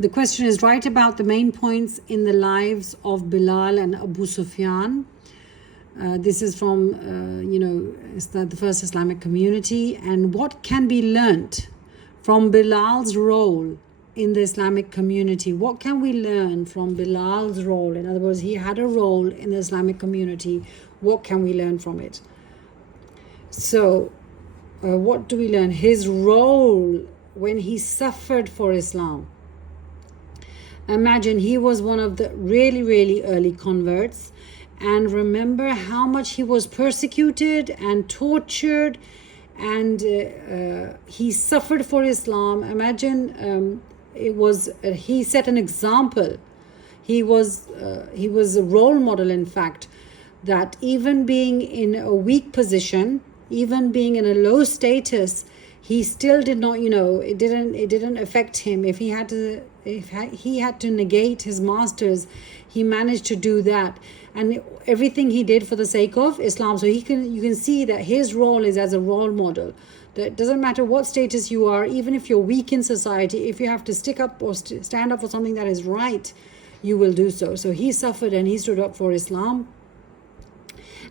The question is, write about the main points in the lives of Bilal and Abu Sufyan. This is from, it's the first Islamic community. And what can be learnt from Bilal's role in the Islamic community? What can we learn from Bilal's role? In other words, he had a role in the Islamic community. What can we learn from it? So, what do we learn? His role when he suffered for Islam. Imagine he was one of the really, really early converts. And remember how much he was persecuted and tortured, and he suffered for Islam. Imagine he set an example. He was a role model, in fact, that even being in a weak position, even being in a low status, he still did not, it didn't affect him. If he had to negate his masters, he managed to do that, and everything he did for the sake of Islam. So you can see that his role is as a role model. That it doesn't matter what status you are, even if you're weak in society, if you have to stick up or stand up for something that is right, you will do so. So he suffered and he stood up for Islam.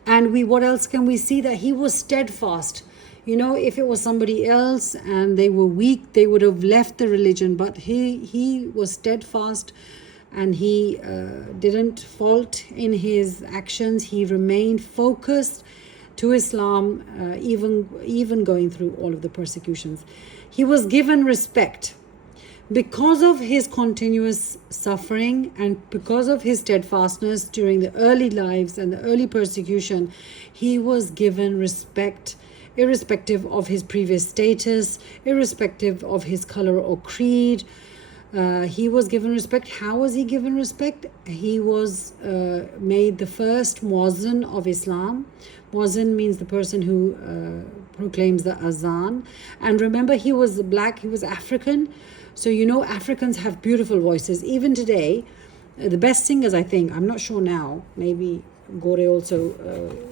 And what else can we see? That he was steadfast. If it was somebody else and they were weak, they would have left the religion. But he was steadfast, and he didn't fault in his actions. He remained focused to Islam, even going through all of the persecutions. He was given respect. Because of his continuous suffering and because of his steadfastness during the early lives and the early persecution, he was given respect, irrespective of his previous status, irrespective of his color or creed. He was given respect. How was he given respect? He was made the first muazzin of Islam. Muazzin means the person who proclaims the azan. And remember, he was black, he was African. So Africans have beautiful voices. Even today, the best singers, I think, I'm not sure now, maybe Gore also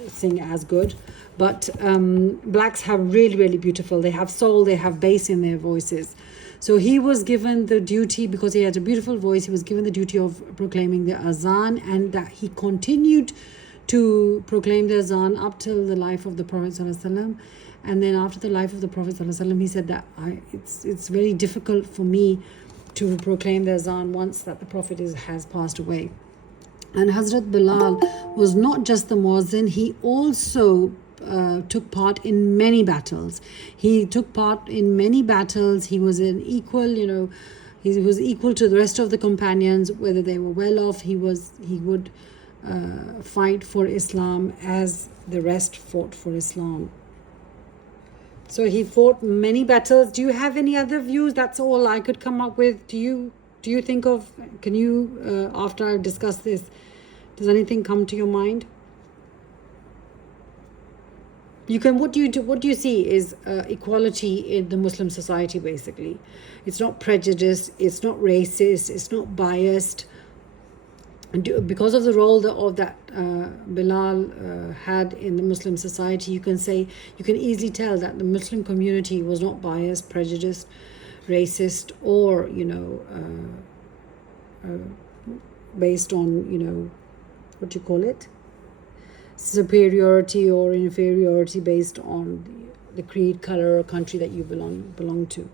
sing as good, but blacks have really, really beautiful. They have soul, they have bass in their voices. So he was given the duty, because he had a beautiful voice, he was given the duty of proclaiming the azan, and that he continued to proclaim the azan up till the life of the Prophet ﷺ. And then after the life of the Prophet ﷺ, he said that it's very difficult for me to proclaim the azan once that the Prophet has passed away. And Hazrat Bilal was not just the muazzin, he also took part in many battles. He took part in many battles. He was an equal, he was equal to the rest of the companions, whether they were well off. He would fight for Islam as the rest fought for Islam. So he fought many battles. Do you have any other views? That's all I could come up with. Do you think of, can you, after I've discussed this, does anything come to your mind? What do you see is equality in the Muslim society, basically. It's not prejudiced, it's not racist, it's not biased. Because of the role that Bilal had in the Muslim society, you can easily tell that the Muslim community was not biased, prejudiced, racist, or based on what do you call it, superiority or inferiority based on the creed, color, or country that you belong to.